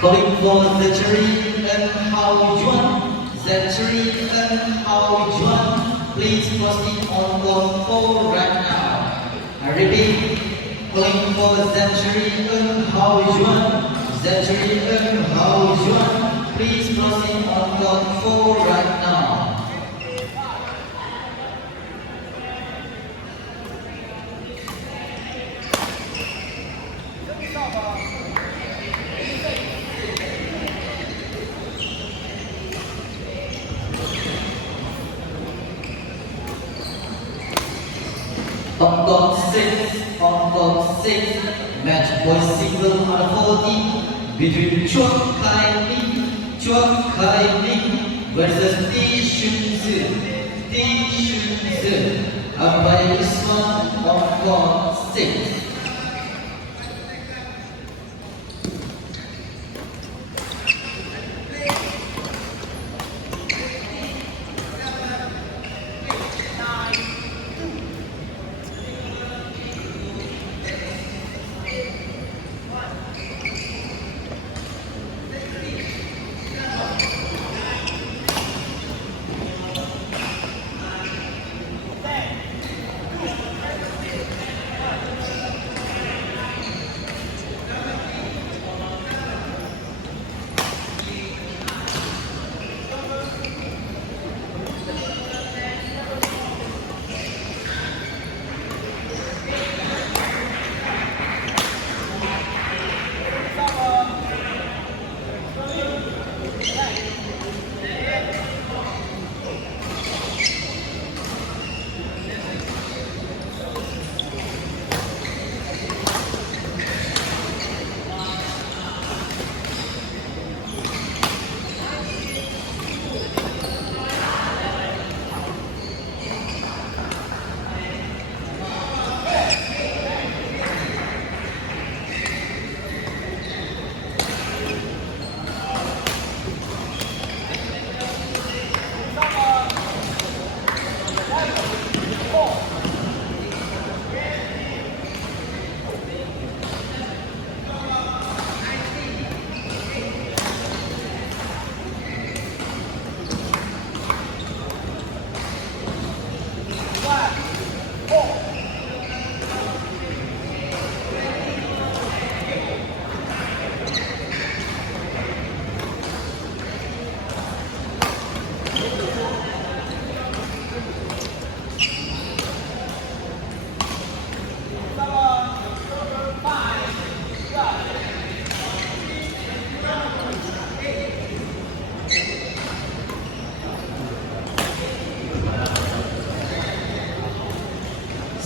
Calling for Zachary and Hao Yuan. Zachary and Hao Yuan, please proceed on court 4 right now. I repeat, calling for Zachary and Hao Yuan. Zachary and Hao Yuan, please proceed on court 4 right now. On court 6, match boys single under 40 between Chuan Kai Ming versus Ti Shun Zhen. Umpire is one on court 6.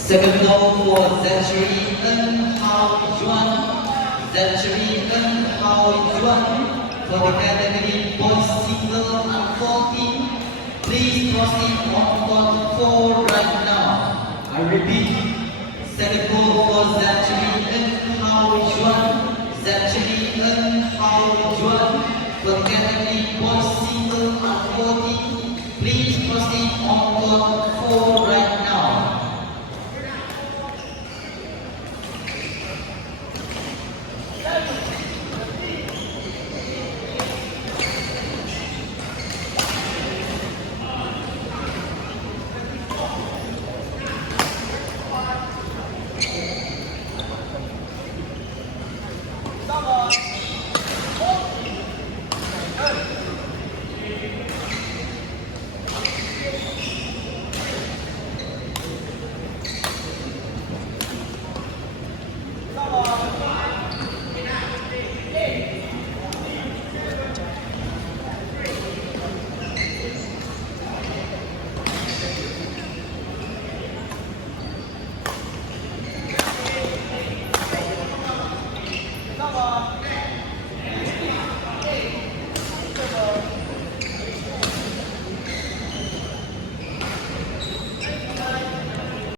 Second goal for Zachary and Hao Yuan. Zachary and Hao Yuan for the category boys single and 14. Please proceed on court 4 right now. I repeat, second goal for Zachary and Hao Yuan. Zachary and Hao Yuan for the category boys single and 14. Please proceed on court 4 right now. Hey!